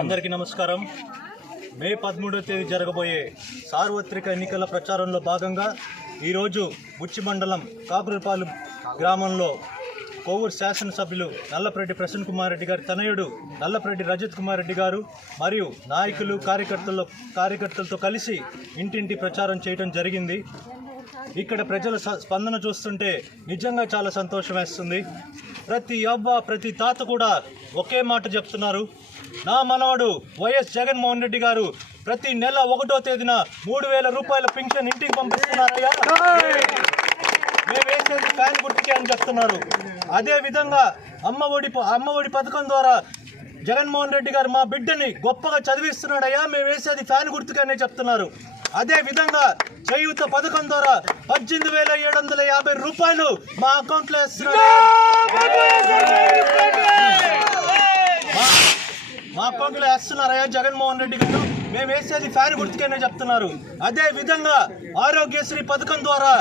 అందరికీ నమస్కారం. మే పదమూడవ తేదీ జరగబోయే సార్వత్రిక ఎన్నికల ప్రచారంలో భాగంగా ఈరోజు బుచ్చి మండలం కాకురపాలెం గ్రామంలో కోవూరు శాసనసభ్యులు నల్లపరెడ్డి ప్రసన్న కుమార్ రెడ్డి గారి తనయుడు నల్లపరెడ్డి రజత్ కుమార్ రెడ్డి గారు మరియు నాయకులు కార్యకర్తలు కార్యకర్తలతో కలిసి ఇంటింటి ప్రచారం చేయడం జరిగింది. ఇక్కడ ప్రజల స్పందన చూస్తుంటే నిజంగా చాలా సంతోషం వేస్తుంది. ప్రతి అవ్వ ప్రతి తాత కూడా ఒకే మాట చెప్తున్నారు. నా మనవడు వైఎస్ జగన్మోహన్ రెడ్డి గారు ప్రతి నెల ఒకటో తేదీన మూడు వేల రూపాయల పింఛన్ ఇంటికి పంపిస్తున్నారయ్యా. మేము వేసేది ఫ్యాన్ గుర్తుకే అని చెప్తున్నారు. అదే విధంగా అమ్మ ఒడి అమ్మ ఒడి పథకం ద్వారా జగన్మోహన్ రెడ్డి గారు మా బిడ్డని గొప్పగా చదివిస్తున్నాడయ్యా. మేము వేసేది ఫ్యాన్ గుర్తుకనే చెప్తున్నారు. అదే విధంగా చేయూత పథకం ద్వారా పద్దెనిమిది వేల ఏడు వందల యాభై రూపాయలు మా అకౌంట్లో వేస్తున్నారు మా- మా అకౌంట్లో వేస్తున్నారయ్యా జగన్మోహన్ రెడ్డి గారు? మేము వేసేది ఫ్యాన్ గుర్తుకేనే చెప్తున్నారు. అదే విధంగా ఆరోగ్యశ్రీ పథకం ద్వారా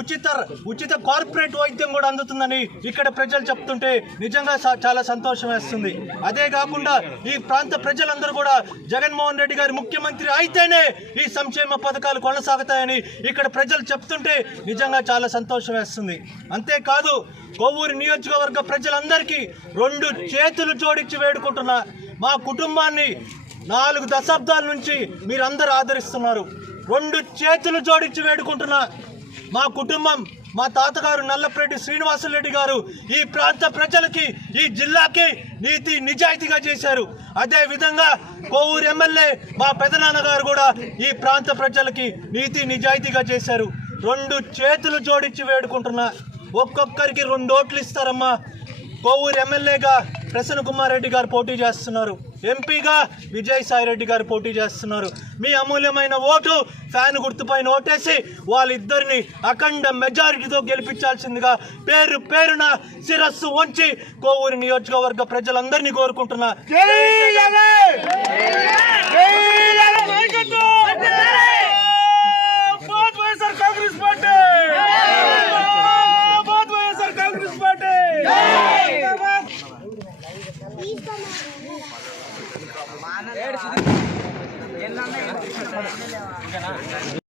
ఉచిత ఉచిత కార్పొరేట్ వైద్యం కూడా అందుతుందని ఇక్కడ ప్రజలు చెప్తుంటే నిజంగా చాలా సంతోషం వేస్తుంది. అదే కాకుండా ఈ ప్రాంత ప్రజలందరూ కూడా జగన్మోహన్ రెడ్డి గారు ముఖ్యమంత్రి అయితేనే ఈ సంక్షేమ పథకాలు కొనసాగుతాయని ఇక్కడ ప్రజలు చెప్తుంటే నిజంగా చాలా సంతోషం వేస్తుంది. అంతేకాదు కొవ్వూరు నియోజకవర్గ ప్రజలందరికీ రెండు చేతులు జోడించి వేడుకుంటున్నా మా కుటుంబాన్ని నాలుగు దశాబ్దాల నుంచి మీరందరూ ఆదరిస్తున్నారు. రెండు చేతులు జోడించి వేడుకుంటున్నా మా కుటుంబం మా తాతగారు నల్లపరెడ్డి శ్రీనివాసరెడ్డి గారు ఈ ప్రాంత ప్రజలకి ఈ జిల్లాకి నీతి నిజాయితీగా చేశారు. అదేవిధంగా కోవూరు ఎమ్మెల్యే మా పెదనాన్న గారు కూడా ఈ ప్రాంత ప్రజలకి నీతి నిజాయితీగా చేశారు. రెండు చేతులు జోడించి వేడుకుంటున్నా. ఒక్కొక్కరికి రెండు ఓట్లు ఇస్తారమ్మా. కోవూరు ఎమ్మెల్యేగా ప్రసన్న కుమార్ రెడ్డి గారు పోటీ చేస్తున్నారు. ఎంపీగా విజయసాయి రెడ్డి గారు పోటీ చేస్తున్నారు. మీ అమూల్యమైన ఓటు ఫ్యాన్ గుర్తుపైన ఓటేసి వాళ్ళిద్దరిని అఖండ మెజారిటీతో గెలిపించాల్సిందిగా పేరు పేరున శిరస్సు వంచి కోవూరు నియోజకవర్గ ప్రజలందరినీ కోరుకుంటున్నా. எல்லாமே